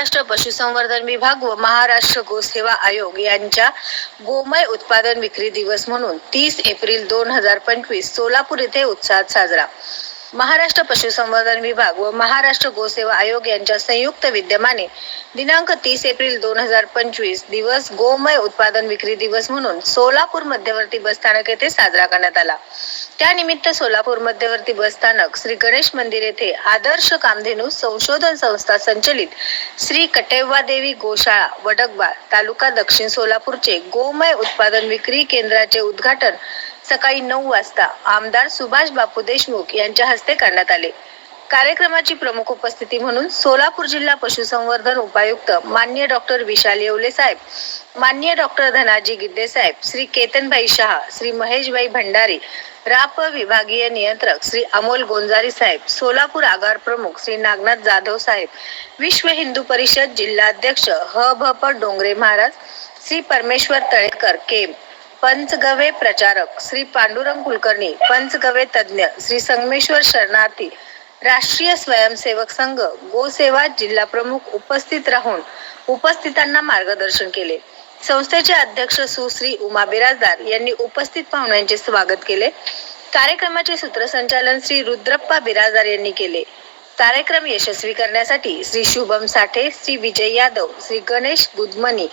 महाराष्ट्र पशुसंवर्धन विभाग व महाराष्ट्र गोसेवा आयोग यांच्या गोमय उत्पादन विक्री दिवस म्हणून तीस एप्रिल दोन हजार पंचवीस सोलापूर येथे उत्साहात साजरा. महाराष्ट्र पशुसंवर्धन विभाग व महाराष्ट्र गोसेवा आयोग यांच्या संयुक्त विद्यमाने दिनांक तीस एप्रिल दोन हजार पंचवीस दिवस गोमय उत्पादन विक्री दिवस म्हणून सोलापूर मध्यवर्ती बसस्थानक येथे साजरा करण्यात आला. त्यानिमित्त सोलापूर मध्यवर्ती बसस्थानक श्री गणेश मंदिर येथे आदर्श कामधेनू संशोधन संस्था संचलित श्री कटेव्वा देवी गोशाळा वडकबाळ तालुका दक्षिण सोलापूरचे गोमय उत्पादन विक्री केंद्राचे उद्घाटन सकाळी नऊ वाजता आमदार सुभाष बापू देशमुख यांच्या हस्ते करण्यात आले. कार्यक्रमाची प्रमुख उपस्थिती म्हणून सोलापूर जिल्हा पशुसंवर्धन उपायुक्त मान्य डॉक्टर विशाल येवले साहेब मान्य डॉक्टर धनाजी गिद्दे साहेब श्री केतनभाई शहा श्री महेशभाई भंडारी राप विभागीय नियंत्रक श्री अमोल गोंजारी साहेब सोलापूर आगार प्रमुख श्री नागनाथ जाधव साहेब विश्व हिंदू परिषद जिल्हाध्यक्ष ह भ प डोंगरे महाराज श्री परमेश्वर तळेकर केम पंचगवे प्रचारक श्री पांडुरंग कुलकर्णी पंचगवे तज्ज्ञ श्री संगमेश्वर शरणार्थी राष्ट्रीय स्वयंसेवक संघ गोसेवा जिल्हा प्रमुख उपस्थित राहून उपस्थितांना मार्गदर्शन केले. संस्थेचे अध्यक्ष सुश्री उमा बिराजदार यांनी उपस्थित पाहुण्यांचे स्वागत केले. कार्यक्रमाचे सूत्रसंचालन श्री रुद्रप्पा बिराजदार यांनी केले. कार्यक्रम यशस्वी करण्यासाठी श्री शुभम साठे श्री विजय यादव श्री गणेश गुदमनी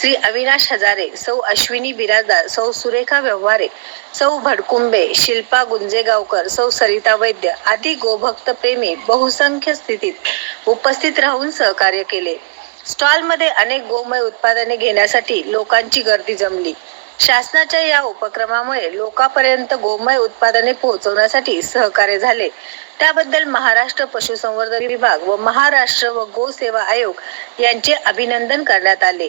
श्री अविनाश हजारे सौ अश्विनी बिराजदार सौ सुरेखा व्यवहारे सौ भडकुंबे शिल्पा गुंजेगावकर सौ सरिता वैद्य आदी गोभक्त प्रेमी बहुसंख्य स्थितीत उपस्थित राहून सहकार्य केले. स्टॉलमध्ये अनेक गोमय उत्पादने घेण्यासाठी लोकांची गर्दी जमली. शासनाच्या या उपक्रमामुळे लोकांपर्यंत गोमय उत्पादने पोहोचवण्यासाठी सहकार्य झाले. त्याबद्दल महाराष्ट्र पशुसंवर्धन विभाग व महाराष्ट्र व गो सेवा आयोग यांचे अभिनंदन करण्यात आले.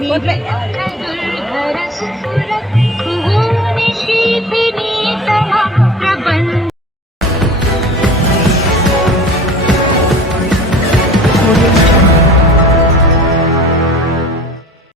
दुर्धर सुर